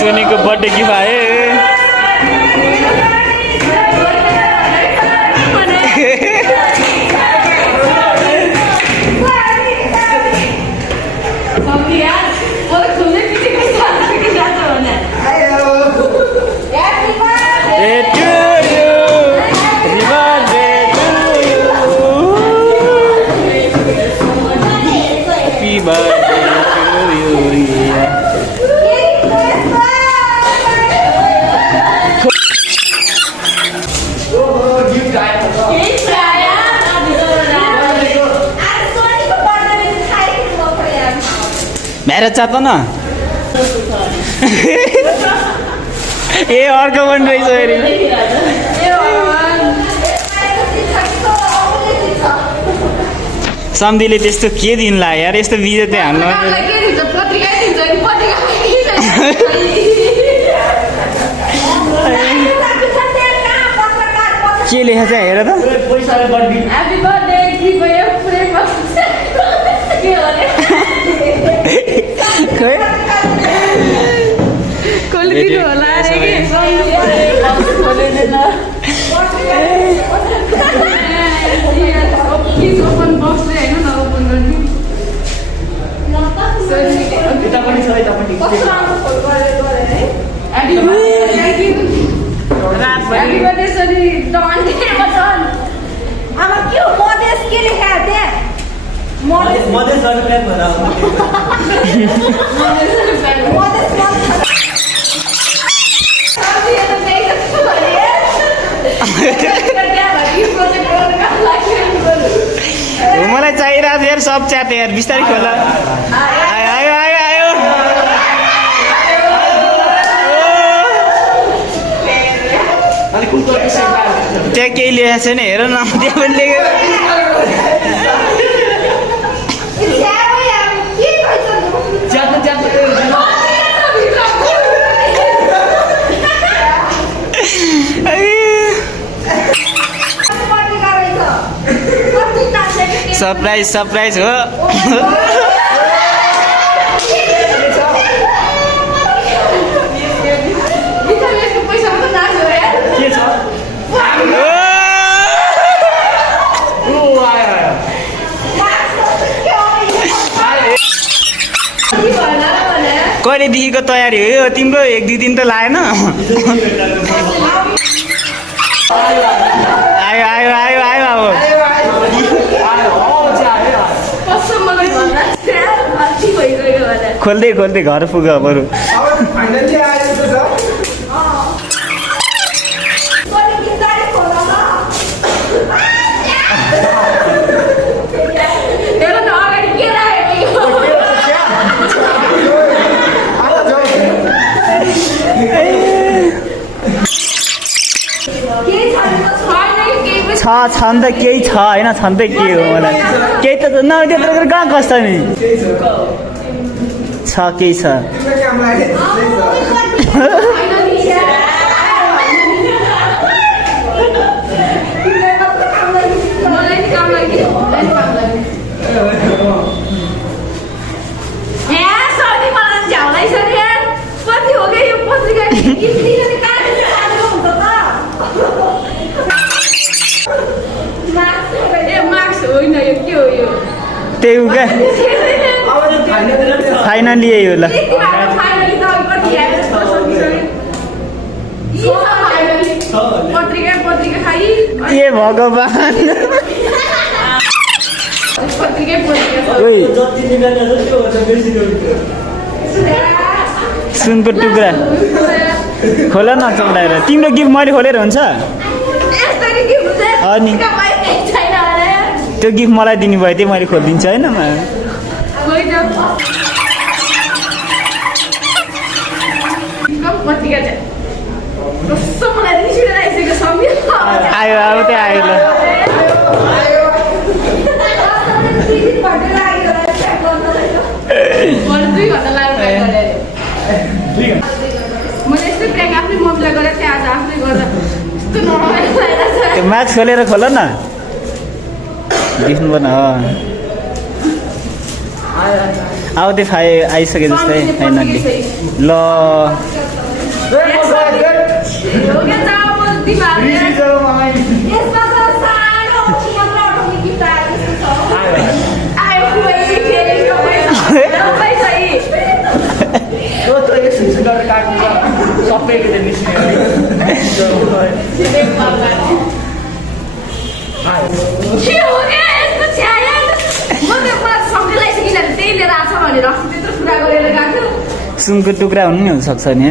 सोनीको birthday gift आयो मेरा चाहता ना ए अर्को पनि रहेछ फेरि सम्धीले त्यस्तो के दिनला यार यस्तो बिजो चाहिँ हाल्नु के लेखेको छ हेर त मलाई चाहिरहेको थियो यार सब च्याट यार बिस्तारै खोला आयो आयो आयो आयो त्यहाँ केही लेखेको छैन हेर न त्यहाँ पनि लेखेको सरप्राइज सरप्राइज हो कहिलेदेखिको तयारी हो यो तिम्रो 1-2 दिन त लागेन आयो आयो आयो आयो अब खोल्दै खोल्दै घर पुग बरु छन् त केही छ होइन छन् त के हो मलाई केही त न त्यत्रो कहाँ कस्छ नि छ केही छ त्यही हो क्या फाइनली यही हो ल ए भगवान् सुनको टुक्रा खोल न चौडाएर तिम्रो गिफ्ट मैले खोलेर हुन्छ अनि त्यो गिफ्ट मलाई दिनुभयो त्यही मैले खोलिदिन्छु होइन आयो अब त्यहाँ आयो ल म्याच खोलेर खोल न गिफ्ट बना अब त्यो आइसके जस्तै फाइनल्ली ल सुनको टुक्रा हुनु नि हुनसक्छ नि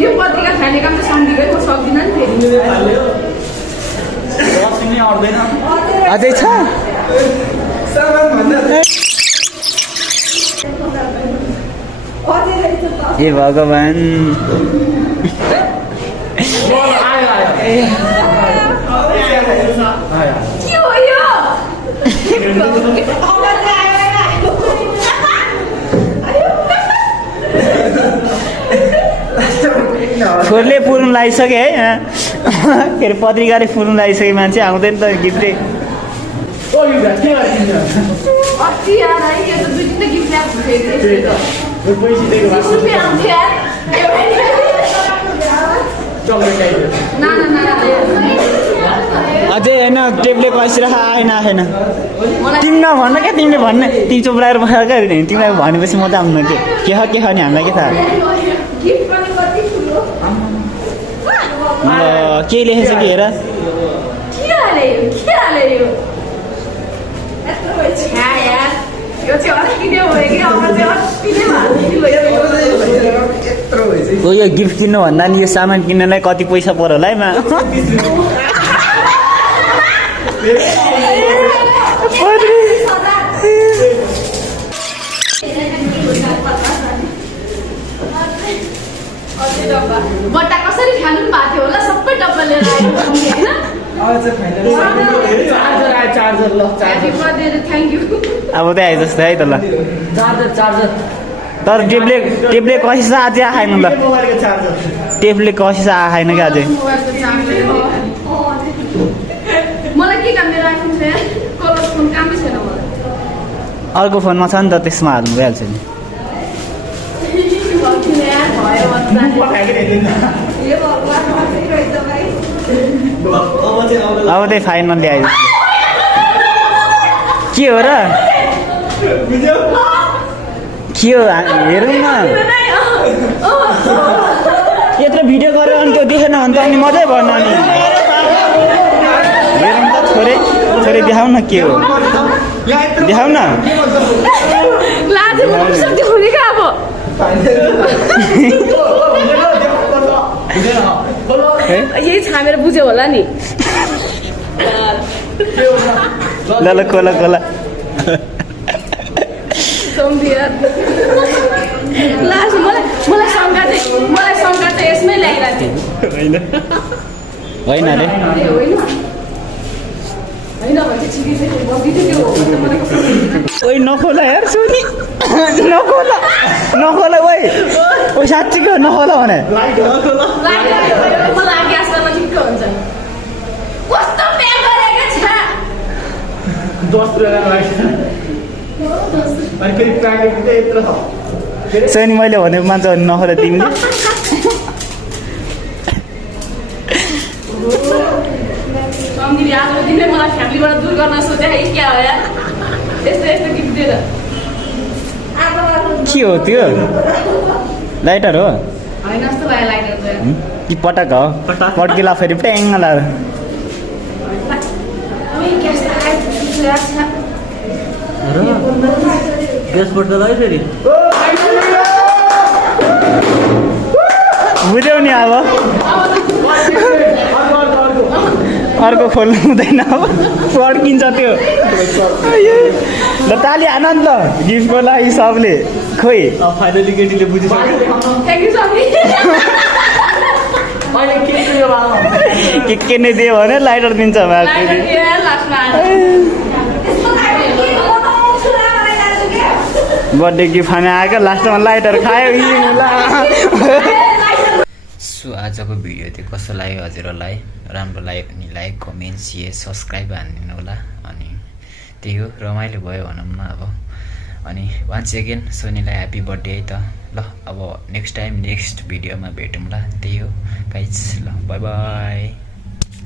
यो पत्रिका खाने काम चाहिँ सम्झिकै म सक्दिनँ नि फेरि अझै छ ए भगवान के हो यो खोरले पुर्नु लागिसके है के अरे पत्रिकाले पुर्नु लागिसके मान्छे आउँदैन त गिफ्टै अस्ति यार है यो त दुई तिनवटा गिफ्ट ल्याएको थिएँ रुपियाँ आउँथ्यो यार ना ना ना अझै होइन टेपले कसिरहेको आएन आएन तिमीलाई भन्न क्या तिमीले भन्न तिमी चुप लागेर बसेर क्या तिमीलाई भनेपछि म त आउनु के छ नि हामीलाई के थाहा गिफ्ट पनि कति ठुलो के लेखेछ कि हेर के हाले यो यत्रो छ्या यार यो चाहिँ अस्ति नै भयो कि अब चाहिँ अस्ति नै हो यो गिफ्ट किन्नुभन्दा नि यो सामान किन्नलाई कति पैसा पर्यो होला है मा बट्टा कसरी खानु पनि भएको थियो होला सबै डब्बा लिएर अब त्यही आयो जस्तै है त ल तर टेपले कसिस अझै आएन ल टेपले कसिस आएन क्या अझै मलाई के काम मेरो आइफोन छ कलर फोन कामै छैन मलाई अर्को फोनमा छ नि त त्यसमा हाल्नु भइहाल्छ नि अब त्यही फाइनल्ली आयो के हो र के हो हेरौँ न यत्रो भिडियो गऱ्यो अनि त्यो देखेन भने त अनि मजै भएन अनि हेरौँ त छोरै देखाउ न के हो देखाउ न यही छामेर बुझ्यो होला नि ल खोला मलाई शङ्का चाहिँ यसमै ल्याइरहेको थियो होइन अरे ओइ नखोला यार सुनि नखोला ओइ साँच्चीको नखोला भने सनी मैले भने मान्छ नखोला तिमीले आजको दिनमै मलाई फ्यामिलीबाट दूर गर्न सोचे है क्या हो यार यस्तो गिफ्ट दिएर के हो त्यो लाइटर हो होइन जस्तो भयो लाइटर त कि पटक हो पड्किला फेरि ट्याङ लाएर बुझ्यौ नि अब अर्को खोल्नु हुँदैन अब पड्किन्छ त्यो ल ताली आनन्द गिफ्टको लागि सबले खोइ फाइनली केटीले बुझिसक्यो के नै दियो भने लाइटर दिन्छ बर्थडे गिफ्ट खाने आएको लास्टमा लाइटर खायो सो आजको भिडियो चाहिँ कस्तो लाग्यो हजुरहरूलाई राम्रो लाग्यो भने लाइक कमेन्ट सेयर सब्सक्राइब हानिदिनु होला अनि त्यही हो रमाइलो भयो भनौँ न अब अनि वान्स अगेन सोनीलाई ह्याप्पी बर्थडे है त ल अब नेक्स्ट टाइम नेक्स्ट भिडियोमा भेटौँला त्यही हो गाइज ल बाई बाई